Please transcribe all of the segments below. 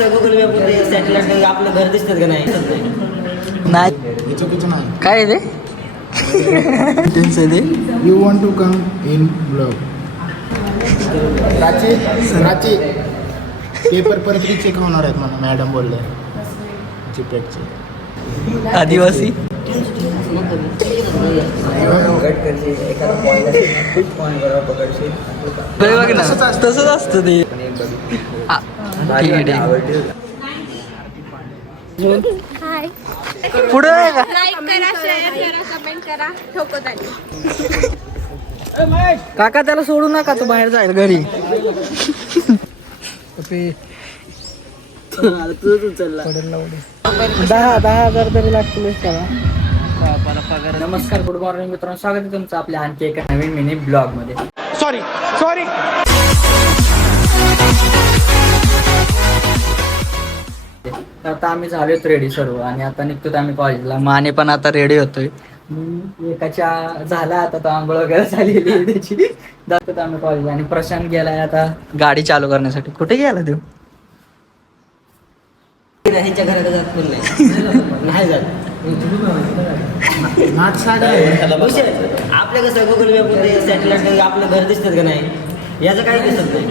Google map satellite आपलं घर दिसतात का नाही? नाही चुकीचं नाही. काय रे you want to come in blog. राची पेपर परत चेक होणार आहेत म्हणा मॅडम बोलले जीपॅकचे. आदिवासी बघ ना तसंच असतं ते. हाय. पुढे आहे का? लाईक करा, शेअर करा, कमेंट करा. ठोकत आली. काका त्याला सोडू नका, तू बाहेर जाईल घरी. दहा हजार तरी लागतील त्याला. नमस्कार, गुड मॉर्निंग मित्रांनो, स्वागत आहे तुमचं आपल्या आणखी एका नवीन मिनी ब्लॉग मध्ये. सॉरी आता आम्ही झालोत रेडी सर्व आणि आता निघतो आम्ही कॉलेजला. माने पण आता रेडी होतोय. एकाच्या झाला आता तो आंघोळ वगैरे झालेली आहे त्याची. जातो आम्ही कॉलेजला आणि प्रशांत गेलाय आता गाडी चालू करण्यासाठी. कुठे गेला देऊ? ह्यांच्या घरात जात पण नाही जात. आपल्या कसं गुगल मॅप सॅटेलाइट आपलं घर दिसतात का नाही? याचं काही दिसत नाही.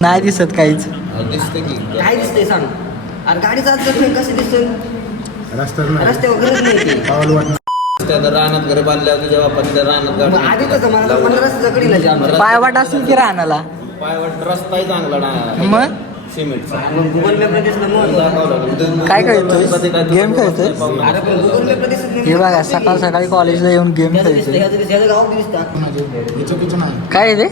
नाही दिसत काहीच. काय दिसतंय सांग? आणि गाडी चालत कसं दिसत? रस्त्यावर गरज नाही. रानात घर बांधल्या तुझ्या बापाने रानात आधी कसं मला 15 कडीला जाम. पायवाट असेल की राहण्याला. पायवाट रस्ताही चांगला ना मग सिमेंटचा. गुगल मॅपला दिसलं मग काय खेळतोय? गेम खेळतोय. अरे पण गुगल मॅपला दिसत नाही. हे बघा सकाळ सकाळी कॉलेजला येऊन गेम खेळतोय. ह्याचं गाव दिसतात. हे चुकीचं नाही. काय रे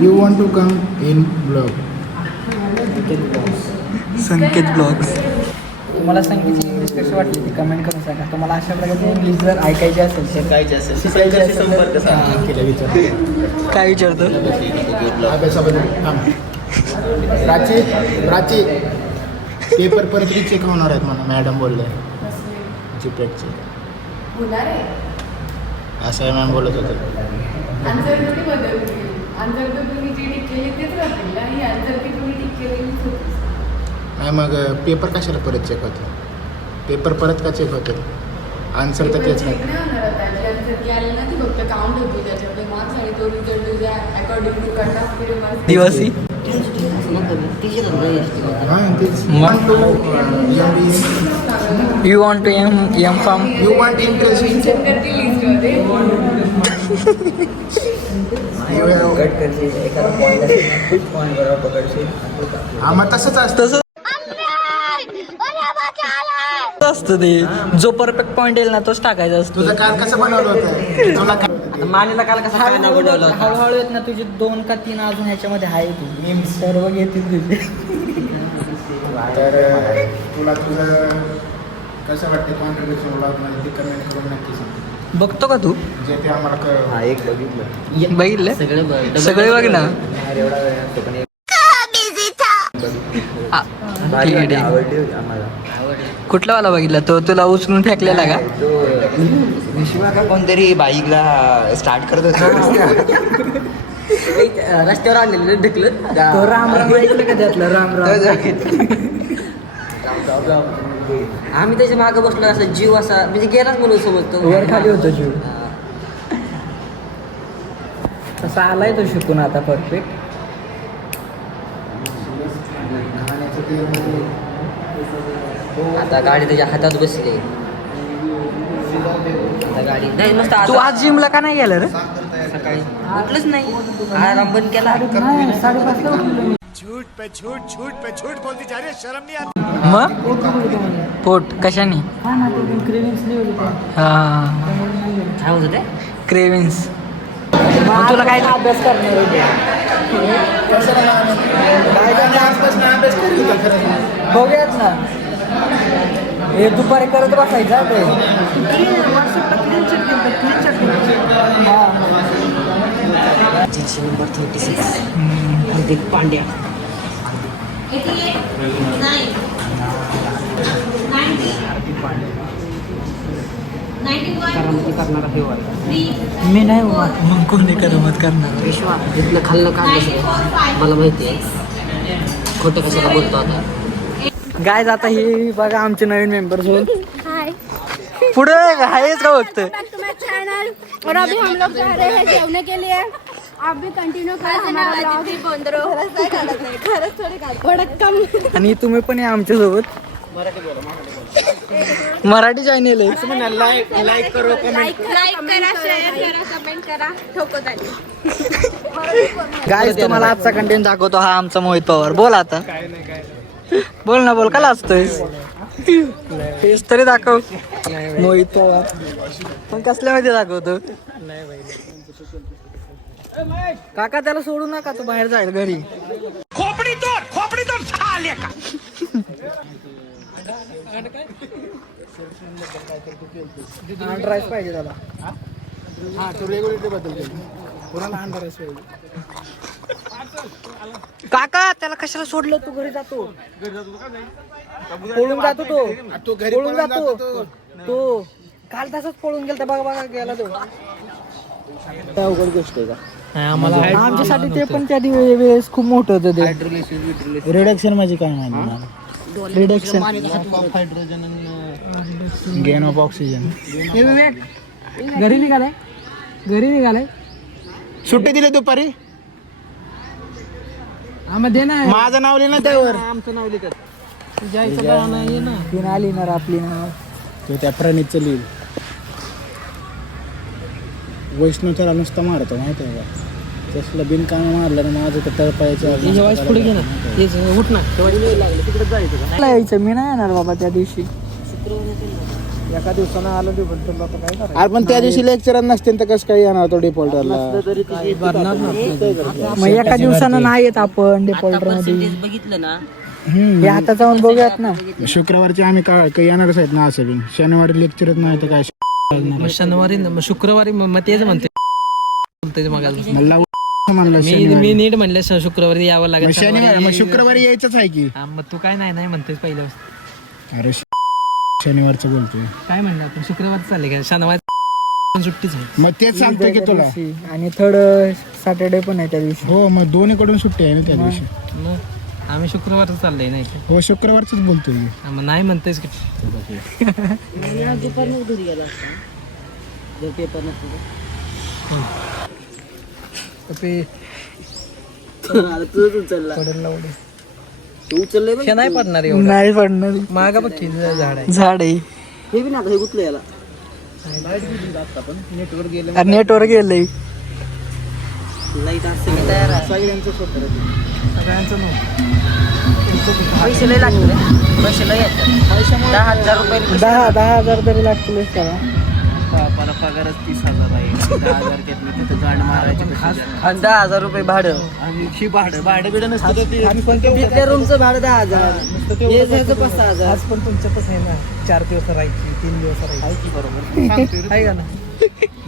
you want to come in blog. Sanket blogs. तुम्हाला संगीतची इंग्लिश कशी वाटली ती कमेंट करून सांगा. तुम्हाला अशा प्रकारची इंग्लिश जर ऐकायची असेल शिकायचे असेल शिकायचे संपर्क साधा. काय विचारतो? अभ्यासाबद्दल राची पेपर परत चेक होणार आहेत म्हणा मॅडम बोलले जीपॅकचे. होणार आहे. असं मॅम बोलत होते. आन्सर थोडी बदलली. आन्सर तर तुम्ही जी टिक केली तेच राहतील ना. ही आन्सर की तुम्ही टिक केलेलीच होती. नाही मग पेपर कशाला परत चेक होते? पेपर परत का चेक होते? आन्सर तर तेच नाही. नाही होणार आता. जी आन्सर की आली ना ती फक्त काउंट होती त्याच्यामध्ये मार्क्स आणि तो रिझल्ट तुझ्या according to cut off period marks. दिवसी you want to M form. You want interest. General list होते. मग तसंच असतं. तसं असतं ते. जो परफेक्ट पॉईंट येईल ना तोच टाकायचा असतो. तुझं कार कसं बनवलं होतं? तुला आता मानेला काल कसं काय नाव बनवलं होतं? हळूहळू येत ना तुझे 2 का 3 अजून ह्याच्यामध्ये आहे तू सर्व घेतील तुझे. तर तुला तुझं कसं वाटतं कॉन्ट्रीब्युशन ब्लॉगमध्ये ते कमेंट करून नक्की सांग. बघतो का तू? जे ते आम्हाला एक बघितलं बघितलं सगळे सगळे बघ ना. एवढा वेळ असतो पण ठीक आहे. आवडली होती आम्हाला. कुठला वाला बघितला? तो तुला उचलून फेकलेला का? तो विश्वा का कोणतरी बाईकला स्टार्ट करत होता. रस्त्यावर आणलेलं ढकलत. तो राम राम ऐकलं का त्यातलं? राम राम. आम्ही त्याच्या मागे बसलो असं जीव असा म्हणजे गेलाच म्हणून समजतो. वर खाली होतो जीव. तसा आलाय तो शिकून आता परफेक्ट. आता गाडी त्याच्या हातात बसली. आता गाडी नाही मस्त. तू आज जिमला का नाही गेला रे? सकाळी उठलंच नाही. आराम बंद केला. मग पोट कशाने? हा काय होतं ते? क्रेविन्स. मग तुला काय अभ्यास करणार? बघूयात ना. हे दुपारी करत बसायचं ते. हार्दिक पांड्या. करामती करणारा हे वाटतं. मी नाही बाबा, मग कोणी करमत करणार. विश्वा इथलं खाल्लं का मला माहिती आहे. खोटं कशाला बोलतो आता. गायज आता ही बघा आमचे नवीन मेंबर्स होईल. हाय, पुढे आहेच का फक्त. चैनल और अभी हम लोग जा रहे हैं जेवने के लिए. आप भी कंटिन्यू करो हमारा ब्लॉग. आणि तुम्ही पण या आमच्या सोबत. मराठी चॅनेल आहे. लाईक करो, कमेंट करा, शेअर करा, कमेंट करा. ठोकत गायज तुम्हाला आजचा कंटेंट दाखवतो हा आमचा मोहित पवार. बोल आता. बोल ना, बोल. का लाजतोय? फेस तरी दाखव. मोहित पवार पण कसल्यामध्ये दाखवतो? काका त्याला सोडू नका, तो बाहेर जाईल घरी. खोपडी तोड झाले का? राईस पाहिजे त्याला. हा तो रेग्युलेटरी बद्दल केली. कोणाला अंडरच पाहिजे. काका त्याला कशाला सोडलं? तू घरी जातो. पळून जातो तो. तो घरी पळून पळून जातो जातो तो. काल तसाच पळून गेला. बघा बघा गेला तो. अवघड गोष्ट आहे का? आमच्यासाठी ते पण त्या वेळेस खूप मोठं होतं ते. रिडक्शन म्हणजे काय माहिती? रिडक्शन. Gain of oxygen. घरी निघालाय. घरी निघालाय. सुट्टी दिली दुपारी. दे ना. माझं नाव लिहिलं त्यावर. आमचं नाव लिहितात. ती ना लिहिणार आपली नाव. तो त्या प्रणितचं लिहिल. वैष्णवचा नुसता मारतो माहिती आहे का? तसलं बिनकाम मारलं ना माझं तर तळपायचं. पुढे घे ना. उठ ना. तिकडे जायचं. यायचं मी नाही येणार बाबा त्या दिवशी. एका दिवसानं आलं ते पण आता काय करायचं. अरे पण त्या दिवशी लेक्चर नसते तर कसं काय येणार तो डिफॉल्टरला? मग एका दिवसानं नाही येत आपण डिफॉल्टर मध्ये. बघितलं ना. हे आता जाऊन बघूयात ना. शुक्रवारची आम्ही काही येणारच आहेत ना. असं बी शनिवारी लेक्चरच नाही तर काय. शनिवारी शुक्रवारी मग तेच म्हणते मला म्हणलं मी नीट म्हणले शुक्रवारी यावं लागेल. शनिवारी मग शुक्रवारी यायचंच आहे की. मग तू काय नाही म्हणतेस पहिलं. अरे शनिवारचं बोलतोय. काय म्हणणार आपण शुक्रवार चालले का? शनिवार सुट्टीच आहे. मग तेच सांगतोय की तुला. आणि थर्ड सॅटर्डे पण आहे त्या दिवशी. हो मग दोन्हीकडून सुट्टी आहे ना त्या दिवशी. मग आम्ही शुक्रवारच चाललंय नाही का? हो शुक्रवारच बोलतोय. मग नाही म्हणतेस की दुपारनंच घरी गेला असता जर पेपर नसतो. तुझं उचलला. तू उचललंय बघ. नाही पडणार नाही पडणार. मागा बघ की झाड आहे. झाड आहे. हे बी ना आता हे गुतलं याला. नेटवर्क गेलंय. लाईट असते की तयार आहे. सगळ्यांचं स्वतः सगळ्यांचं पैसे लय लागले. पैसे लय येतात. 10,000 रुपये. 10,000 तरी लागतील त्याला. बापाला पगारच 30,000 आहे. 10,000 घेतले तिथं गाड मारायचे. आणि 10,000 रुपये भाडं. आणि ही भाडं बिडं नसतं तिथल्या रूमचं भाडं 10,000. हे जायचं 5,000. आज पण तुमच्यातच आहे ना. 4 दिवस राहायची, 3 दिवस राहायची. बरोबर आहे का ना?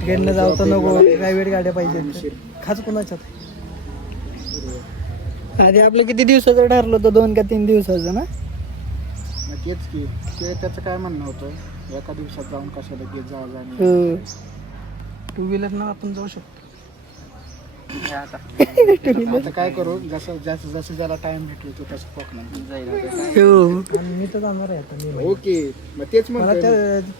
गेलं जाऊ तर नको. प्रायव्हेट गाड्या पाहिजे. खास कोणाच्यात? आधी आपलं किती दिवसाचं ठरलं होतं? 2 का 3 दिवसाचं ना. मग तेच की ते त्याचं काय म्हणणं होतं. एका दिवसात जाऊन कशाला घेत जा. टू व्हीलर ना आपण जाऊ शकतो. आता काय करू. जसं जसं ज्याला टाइम भेटतो तो तसं कोकणात जाईल. हो. मी तर जाणार आहे आता. ओके मग तेच मला म्हणतो.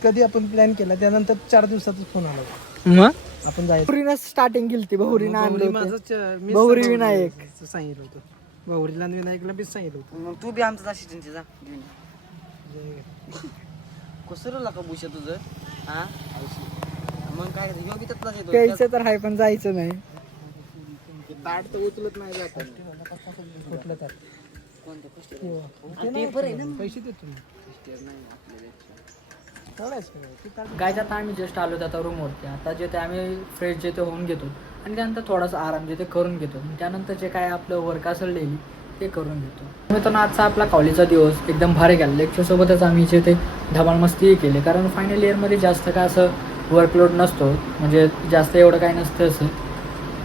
कधी आपण प्लॅन केला त्यानंतर 4 दिवसातच फोन आला. मग आपण जायचं. बहुरीनं स्टार्टिंग केली ती. बहुरीनं आणलं माझं होतं. बहुरी विनायक सांगितलं होतं. बहुरीला आणि विनायकला बीच सांगितलं होतं. मग तू बी आमचं जाशील तिचा. कसरला का बुशा तुझं. हा मग काय ह्यो बी त्यातलाच येतो. प्यायचं तर आहे पण जायचं नाही. ताट तर उचलत नाही जात. कुठलं तर पेपर आहे ना. पैसे देतो मी. गायच्या आता आम्ही जस्ट आलो आता रूमवरती. आता जे ते आम्ही फ्रेश जे ते होऊन घेतो आणि त्यानंतर थोडासा आराम जे ते करून घेतो. त्यानंतर जे काय आपलं वर्क असेल डेली ते करून घेतो. मित्रांनो आजचा आपला कॉलेजचा दिवस एकदम भारी गेला. लेक्चरसोबतच आम्ही जे ते धमाल मस्तीही केली. कारण फायनल इयरमध्ये जास्त काय असं वर्कलोड नसतो. म्हणजे जास्त एवढं काय नसतं. असं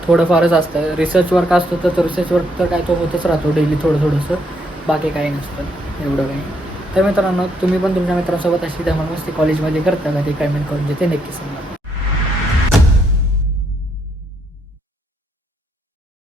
थोडंफारच असतं. रिसर्च वर्क असतं तर रिसर्च वर्क तर काय तो होतच राहतो डेली थोडंसं. बाकी काही नसतं एवढं काही. तर मित्रांनो तुम्ही पण तुमच्या मित्रांसोबत अशी धमाल मस्ती कॉलेजमध्ये करता का ते कमेंट करून जे ते नक्की सांगा.